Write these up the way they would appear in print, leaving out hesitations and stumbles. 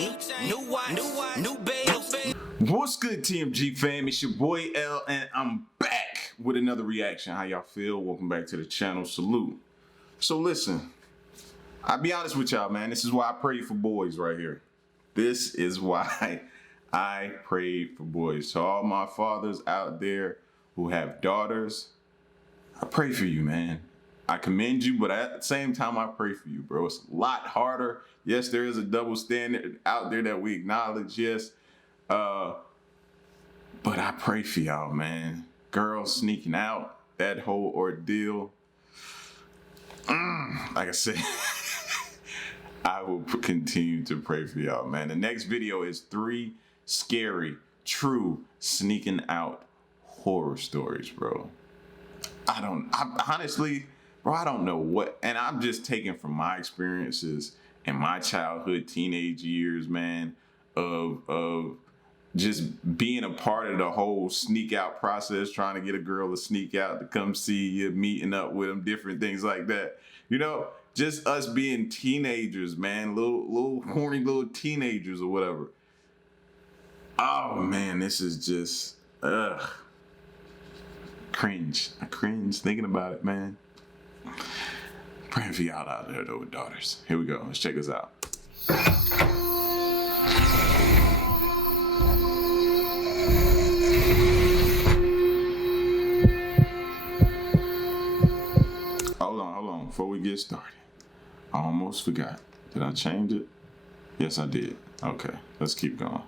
new watch, new babes. What's good, TMG fam? It's your boy L, and I'm back with another reaction. How y'all feel? Welcome back to the channel. Salute. So listen, I'll be honest with y'all, man. This is why I pray for boys right here. This is why I pray for boys. To all my fathers out there who have daughters, I pray for you, man. I commend you, but at the same time, I pray for you, bro. It's a lot harder. Yes, there is a double standard out there that we acknowledge, yes. But I pray for y'all, man. Girls sneaking out, that whole ordeal. Like I said, I will continue to pray for y'all, man. The next video is 3 scary, true, sneaking out horror stories, bro. Honestly, bro, I don't know what, and I'm just taking from my experiences in my childhood, teenage years, man, of just being a part of the whole sneak out process, trying to get a girl to sneak out to come see you, meeting up with them, different things like that. You know, just us being teenagers, man, little horny little teenagers or whatever. Oh man, this is just, cringe. I cringe thinking about it, man. Praying for y'all out there though with daughters. Here we go. Let's check this out. Hold on. Before we get started, I almost forgot. Did I change it? Yes, I did. Okay, let's keep going.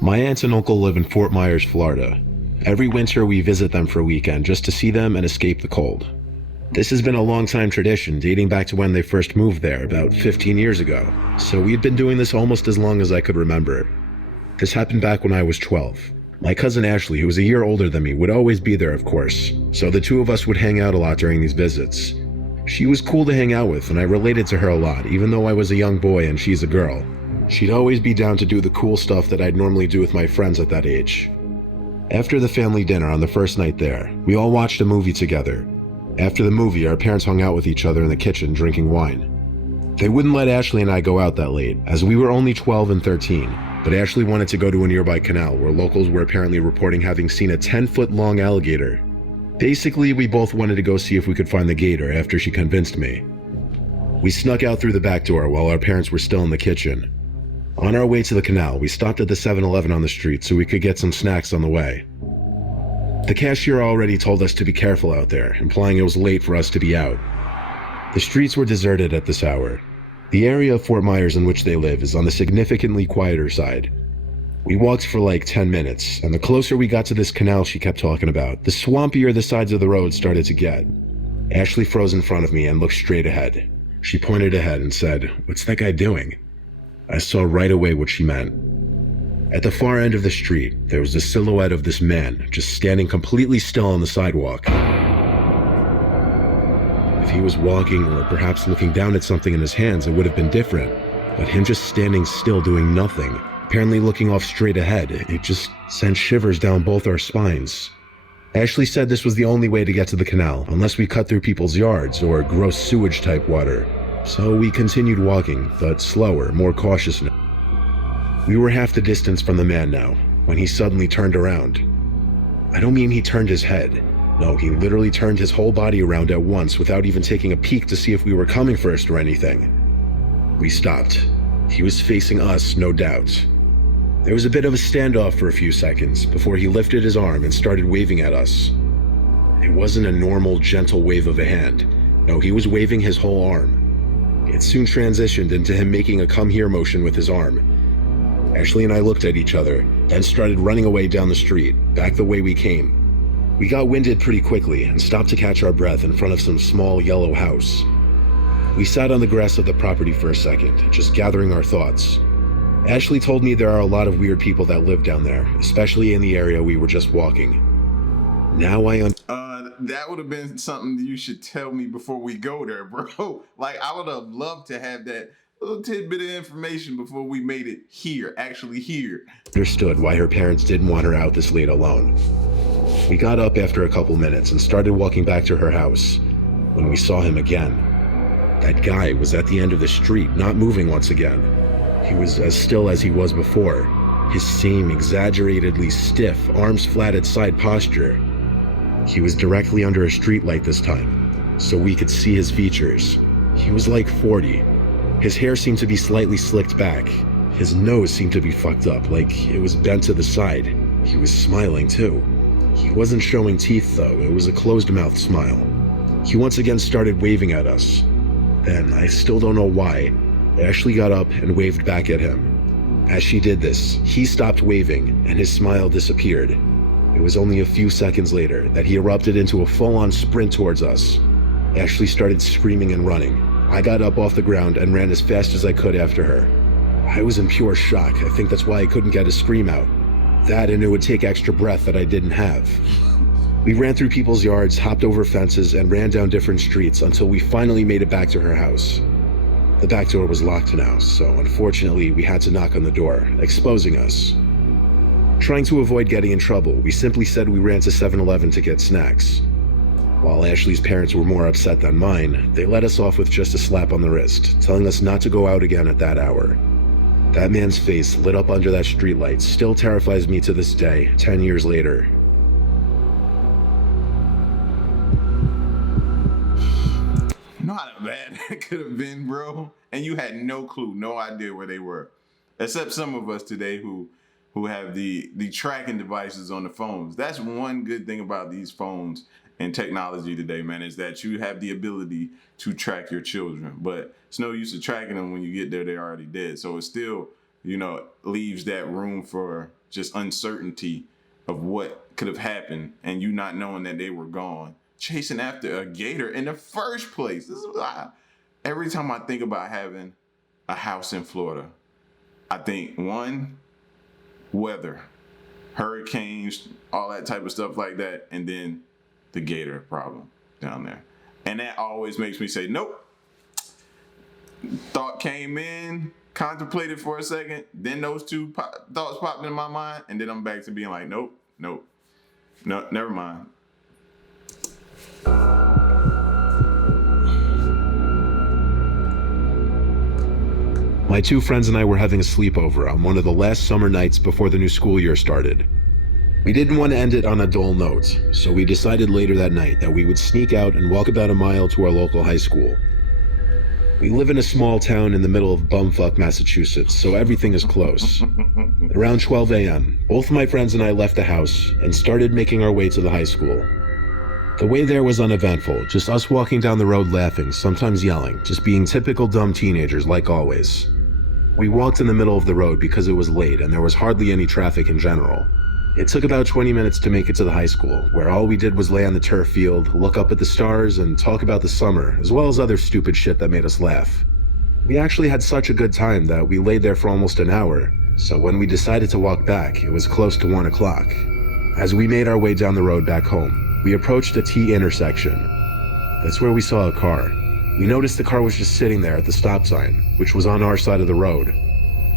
My aunt and uncle live in Fort Myers, Florida. Every winter we visit them for a weekend just to see them and escape the cold. This has been a long-time tradition, dating back to when they first moved there about 15 years ago, so we'd been doing this almost as long as I could remember. This happened back when I was 12. My cousin Ashley, who was a year older than me, would always be there, of course, so the two of us would hang out a lot during these visits. She was cool to hang out with, and I related to her a lot, even though I was a young boy and she's a girl. She'd always be down to do the cool stuff that I'd normally do with my friends at that age. After the family dinner on the first night there, we all watched a movie together. After the movie, our parents hung out with each other in the kitchen drinking wine. They wouldn't let Ashley and I go out that late, as we were only 12 and 13, but Ashley wanted to go to a nearby canal where locals were apparently reporting having seen a 10-foot-long alligator. Basically, we both wanted to go see if we could find the gator after she convinced me. We snuck out through the back door while our parents were still in the kitchen. On our way to the canal, we stopped at the 7-Eleven on the street so we could get some snacks on the way. The cashier already told us to be careful out there, implying it was late for us to be out. The streets were deserted at this hour. The area of Fort Myers in which they live is on the significantly quieter side. We walked for like 10 minutes, and the closer we got to this canal she kept talking about, the swampier the sides of the road started to get. Ashley froze in front of me and looked straight ahead. She pointed ahead and said, "What's that guy doing?" I saw right away what she meant. At the far end of the street, there was the silhouette of this man just standing completely still on the sidewalk. If he was walking or perhaps looking down at something in his hands, it would have been different. But him just standing still doing nothing, apparently looking off straight ahead, it just sent shivers down both our spines. Ashley said this was the only way to get to the canal, unless we cut through people's yards or gross sewage type water. So we continued walking, but slower, more cautious now. We were half the distance from the man now, when he suddenly turned around. I don't mean he turned his head. No, he literally turned his whole body around at once without even taking a peek to see if we were coming first or anything. We stopped. He was facing us, no doubt. There was a bit of a standoff for a few seconds before he lifted his arm and started waving at us. It wasn't a normal, gentle wave of a hand. No, he was waving his whole arm. It soon transitioned into him making a come here motion with his arm. Ashley and I looked at each other, then started running away down the street, back the way we came. We got winded pretty quickly and stopped to catch our breath in front of some small yellow house. We sat on the grass of the property for a second, just gathering our thoughts. Ashley told me there are a lot of weird people that live down there, especially in the area we were just walking. Now That would have been something you should tell me before we go there, bro. Like, I would have loved to have that little tidbit of information before we made it here, actually here. Understood why her parents didn't want her out this late alone. We got up after a couple minutes and started walking back to her house when we saw him again. That guy was at the end of the street, not moving once again. He was as still as he was before. His same exaggeratedly stiff, arms flat at side posture. He was directly under a streetlight this time, so we could see his features. He was like 40. His hair seemed to be slightly slicked back. His nose seemed to be fucked up, like it was bent to the side. He was smiling too. He wasn't showing teeth though, it was a closed-mouthed smile. He once again started waving at us. Then, I still don't know why, Ashley got up and waved back at him. As she did this, he stopped waving and his smile disappeared. It was only a few seconds later that he erupted into a full-on sprint towards us. Ashley started screaming and running. I got up off the ground and ran as fast as I could after her. I was in pure shock. I think that's why I couldn't get a scream out. That and it would take extra breath that I didn't have. We ran through people's yards, hopped over fences, and ran down different streets until we finally made it back to her house. The back door was locked now, so unfortunately we had to knock on the door, exposing us. Trying to avoid getting in trouble, we simply said we ran to 7-Eleven to get snacks. While Ashley's parents were more upset than mine, they let us off with just a slap on the wrist, telling us not to go out again at that hour. That man's face lit up under that streetlight still terrifies me to this day, 10 years later. You know how bad that could have been, bro? And you had no clue, no idea where they were. Except some of us today who have the tracking devices on the phones. That's one good thing about these phones and technology today, man, is that you have the ability to track your children. But it's no use of tracking them when you get there, they're already dead. So it still, leaves that room for just uncertainty of what could have happened and you not knowing that they were gone, chasing after a gator in the first place. This is why every time I think about having a house in Florida, I think, one, weather, hurricanes, all that type of stuff like that, and then the gator problem down there. And that always makes me say, nope. Thought came in, contemplated for a second, then those two thoughts popped in my mind, and then I'm back to being like, nope, no, never mind. My two friends and I were having a sleepover on one of the last summer nights before the new school year started. We didn't want to end it on a dull note, so we decided later that night that we would sneak out and walk about a mile to our local high school. We live in a small town in the middle of bumfuck Massachusetts, so everything is close. Around 12 a.m., both my friends and I left the house and started making our way to the high school. The way there was uneventful, just us walking down the road laughing, sometimes yelling, just being typical dumb teenagers like always. We walked in the middle of the road because it was late and there was hardly any traffic in general. It took about 20 minutes to make it to the high school, where all we did was lay on the turf field, look up at the stars, and talk about the summer, as well as other stupid shit that made us laugh. We actually had such a good time that we laid there for almost an hour, so when we decided to walk back, it was close to 1 o'clock. As we made our way down the road back home, we approached a T intersection. That's where we saw a car. We noticed the car was just sitting there at the stop sign, which was on our side of the road.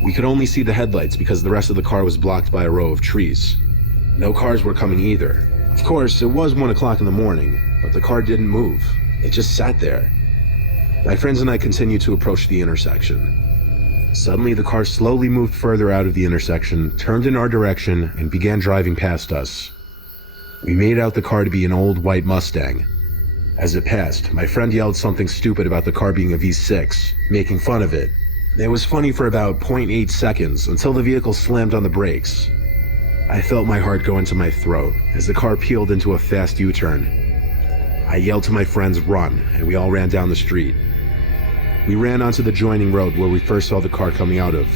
We could only see the headlights because the rest of the car was blocked by a row of trees. No cars were coming either. Of course, it was 1 o'clock in the morning, but the car didn't move. It just sat there. My friends and I continued to approach the intersection. Suddenly, the car slowly moved further out of the intersection, turned in our direction, and began driving past us. We made out the car to be an old white Mustang. As it passed, my friend yelled something stupid about the car being a V6, making fun of it. It was funny for about 0.8 seconds until the vehicle slammed on the brakes. I felt my heart go into my throat as the car peeled into a fast U-turn. I yelled to my friends, "Run," and we all ran down the street. We ran onto the joining road where we first saw the car coming out of.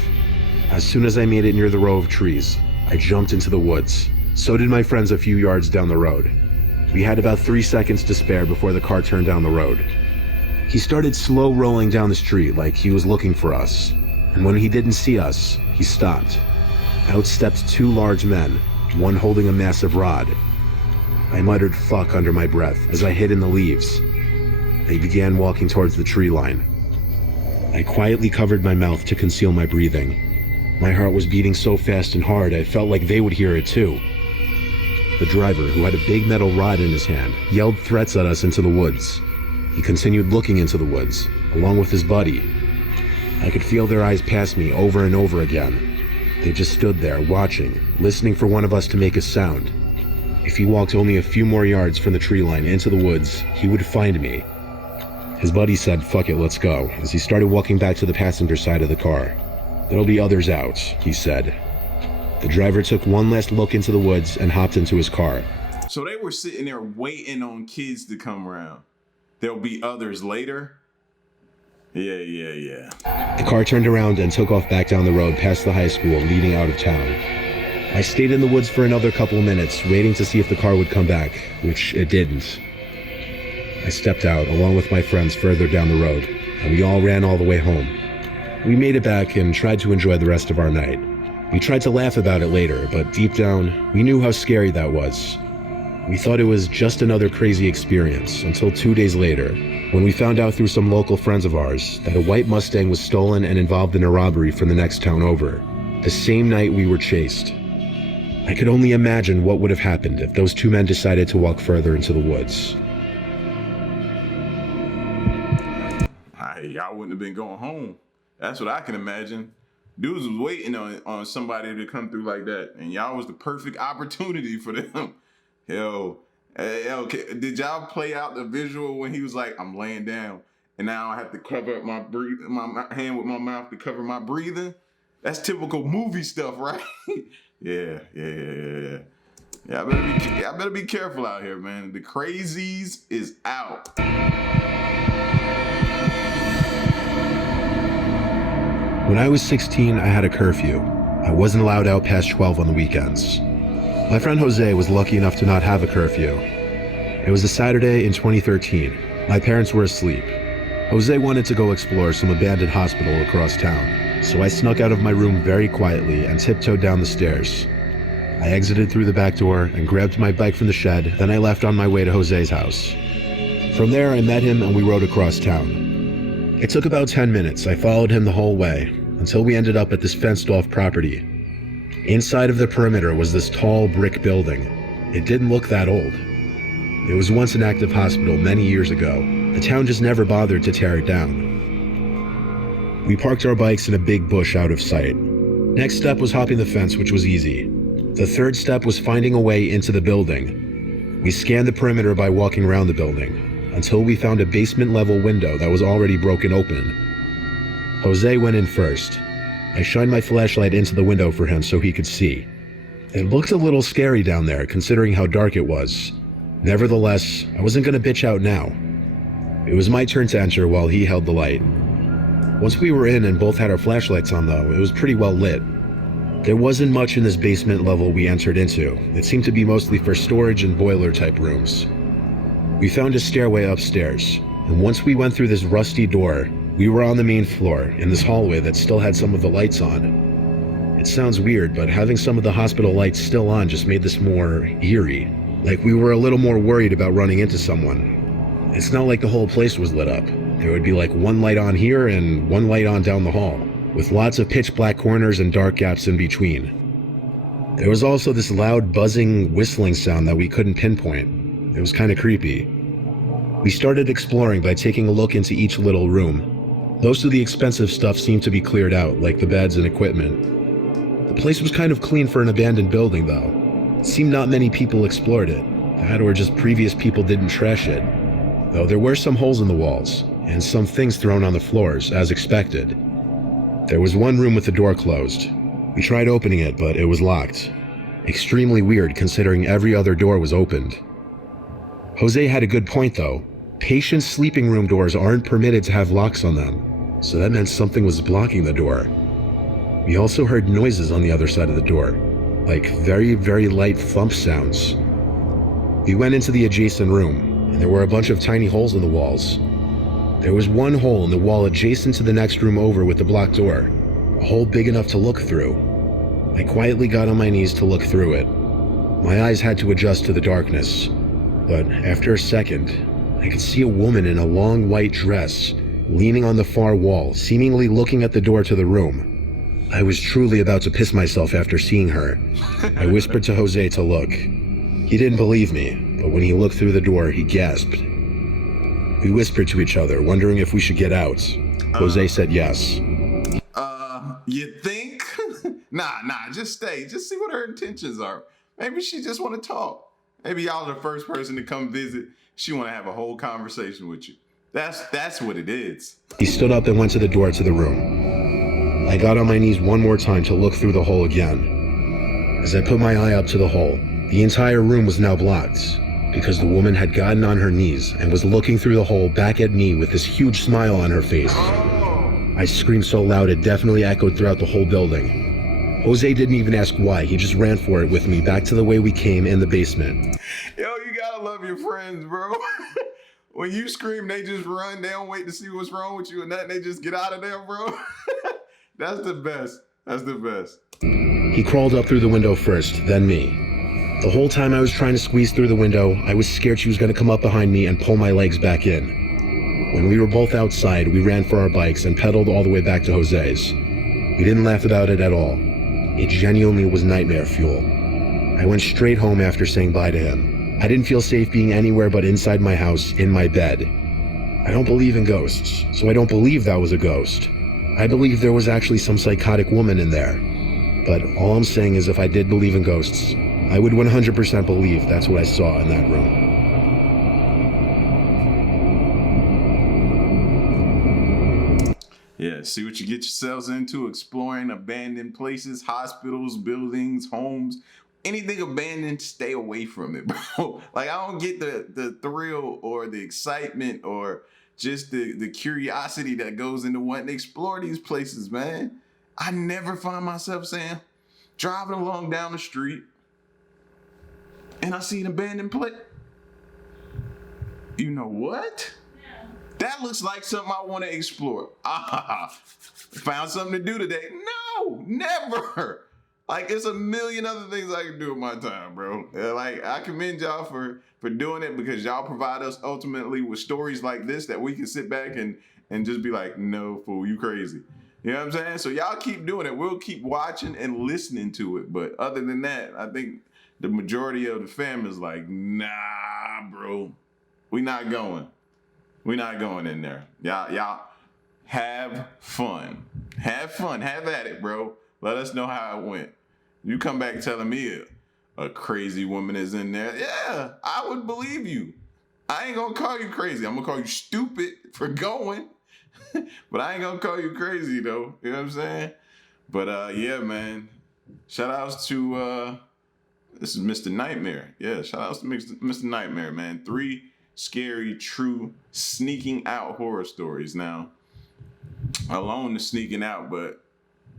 As soon as I made it near the row of trees, I jumped into the woods. So did my friends a few yards down the road. We had about 3 seconds to spare before the car turned down the road. He started slow rolling down the street like he was looking for us, and when he didn't see us, he stopped. Out stepped 2 large men, one holding a massive rod. I muttered "fuck" under my breath as I hid in the leaves. They began walking towards the tree line. I quietly covered my mouth to conceal my breathing. My heart was beating so fast and hard I felt like they would hear it too. The driver, who had a big metal rod in his hand, yelled threats at us into the woods. He continued looking into the woods, along with his buddy. I could feel their eyes pass me over and over again. They just stood there, watching, listening for one of us to make a sound. If he walked only a few more yards from the tree line into the woods, he would find me. His buddy said, "Fuck it, let's go," as he started walking back to the passenger side of the car. "There'll be others out," he said. The driver took one last look into the woods and hopped into his car. So they were sitting there waiting on kids to come around. There'll be others later? Yeah. The car turned around and took off back down the road past the high school leading out of town. I stayed in the woods for another couple of minutes, waiting to see if the car would come back, which it didn't. I stepped out along with my friends further down the road, and we all ran all the way home. We made it back and tried to enjoy the rest of our night. We tried to laugh about it later, but deep down, we knew how scary that was. We thought it was just another crazy experience until 2 days later, when we found out through some local friends of ours that a white Mustang was stolen and involved in a robbery from the next town over, the same night we were chased. I could only imagine what would have happened if those two men decided to walk further into the woods. Y'all wouldn't have been going home. That's what I can imagine. Dudes was waiting on somebody to come through like that, and y'all was the perfect opportunity for them. Did y'all play out the visual when he was like, "I'm laying down, and now I have to cover up my hand with my mouth to cover my breathing"? That's typical movie stuff, right? Yeah. I better be careful out here, man. The crazies is out. When I was 16, I had a curfew. I wasn't allowed out past 12 on the weekends. My friend Jose was lucky enough to not have a curfew. It was a Saturday in 2013. My parents were asleep. Jose wanted to go explore some abandoned hospital across town, so I snuck out of my room very quietly and tiptoed down the stairs. I exited through the back door and grabbed my bike from the shed, then I left on my way to Jose's house. From there, I met him and we rode across town. It took about 10 minutes. I followed him the whole way, until we ended up at this fenced-off property. Inside of the perimeter was this tall brick building. It didn't look that old. It was once an active hospital many years ago. The town just never bothered to tear it down. We parked our bikes in a big bush out of sight. Next step was hopping the fence, which was easy. The third step was finding a way into the building. We scanned the perimeter by walking around the building, until we found a basement-level window that was already broken open. Jose went in first. I shined my flashlight into the window for him so he could see. It looked a little scary down there, considering how dark it was. Nevertheless, I wasn't going to bitch out now. It was my turn to enter while he held the light. Once we were in and both had our flashlights on though, it was pretty well lit. There wasn't much in this basement level we entered into. It seemed to be mostly for storage and boiler type rooms. We found a stairway upstairs, and once we went through this rusty door, we were on the main floor, in this hallway that still had some of the lights on. It sounds weird, but having some of the hospital lights still on just made this more eerie. Like we were a little more worried about running into someone. It's not like the whole place was lit up. There would be like one light on here and one light on down the hall, with lots of pitch black corners and dark gaps in between. There was also this loud buzzing, whistling sound that we couldn't pinpoint. It was kind of creepy. We started exploring by taking a look into each little room. Most of the expensive stuff seemed to be cleared out, like the beds and equipment. The place was kind of clean for an abandoned building, though. It seemed not many people explored it. That or just previous people didn't trash it. Though there were some holes in the walls, and some things thrown on the floors, as expected. There was one room with the door closed. We tried opening it, but it was locked. Extremely weird, considering every other door was opened. Jose had a good point, though. Patients' sleeping room doors aren't permitted to have locks on them, so that meant something was blocking the door. We also heard noises on the other side of the door, like very, very light thump sounds. We went into the adjacent room, and there were a bunch of tiny holes in the walls. There was one hole in the wall adjacent to the next room over with the blocked door, a hole big enough to look through. I quietly got on my knees to look through it. My eyes had to adjust to the darkness, but after a second, I could see a woman in a long white dress, leaning on the far wall, seemingly looking at the door to the room. I was truly about to piss myself after seeing her. I whispered to Jose to look. He didn't believe me, but when he looked through the door, he gasped. We whispered to each other, wondering if we should get out. Jose said yes. You think? Nah, just stay. Just see what her intentions are. Maybe she just want to talk. Maybe y'all are the first person to come visit. She want to have a whole conversation with you. That's what it is. He stood up and went to the door to the room. I got on my knees one more time to look through the hole again. As I put my eye up to the hole, the entire room was now blocked, because the woman had gotten on her knees and was looking through the hole back at me with this huge smile on her face. I screamed so loud it definitely echoed throughout the whole building. Jose didn't even ask why, he just ran for it with me back to the way we came in the basement. Yo, you gotta love your friends, bro. When you scream, they just run. They don't wait to see what's wrong with you and that. They just get out of there, bro. That's the best. That's the best. He crawled up through the window first, then me. The whole time I was trying to squeeze through the window, I was scared she was going to come up behind me and pull my legs back in. When we were both outside, we ran for our bikes and pedaled all the way back to Jose's. We didn't laugh about it at all. It genuinely was nightmare fuel. I went straight home after saying bye to him. I didn't feel safe being anywhere but inside my house, in my bed. I don't believe in ghosts, so I don't believe that was a ghost. I believe there was actually some psychotic woman in there. But all I'm saying is if I did believe in ghosts, I would 100% believe that's what I saw in that room. Yeah, see what you get yourselves into, exploring abandoned places, hospitals, buildings, homes. Anything abandoned, stay away from it, bro. Like, I don't get the thrill or the excitement or just the curiosity that goes into wanting to explore these places, man. I never find myself saying, driving along down the street, and I see an abandoned place. You know what? Yeah. That looks like something I want to explore. Found something to do today. No, never. Like, it's a million other things I can do with my time, bro. Like, I commend y'all for doing it because y'all provide us ultimately with stories like this that we can sit back and just be like, no, fool, you crazy. You know what I'm saying? So y'all keep doing it. We'll keep watching and listening to it. But other than that, I think the majority of the fam is like, nah, bro, we not going. We not going in there. Y'all have fun. Have fun. Have at it, bro. Let us know how it went. You come back telling me a crazy woman is in there. Yeah, I would believe you. I ain't gonna call you crazy. I'm gonna call you stupid for going. But I ain't gonna call you crazy though. You know what I'm saying? But yeah, man. Shout outs to this is Mr. Nightmare. Yeah, shout outs to Mr. Nightmare, man. 3 scary, true, sneaking out horror stories. Now, alone to sneaking out, but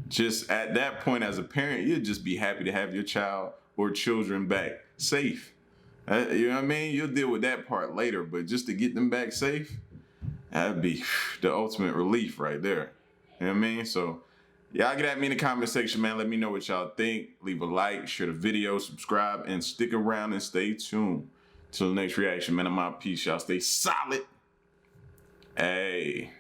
just at that point as a parent, you'd just be happy to have your child or children back safe. You know what I mean? You'll deal with that part later, but just to get them back safe, that'd be the ultimate relief right there. You know what I mean? So y'all get at me in the comment section, man. Let me know what y'all think. Leave a like, share the video, subscribe, and stick around and stay tuned. Till the next reaction, man. I'm out. Peace, y'all. Stay solid. Hey.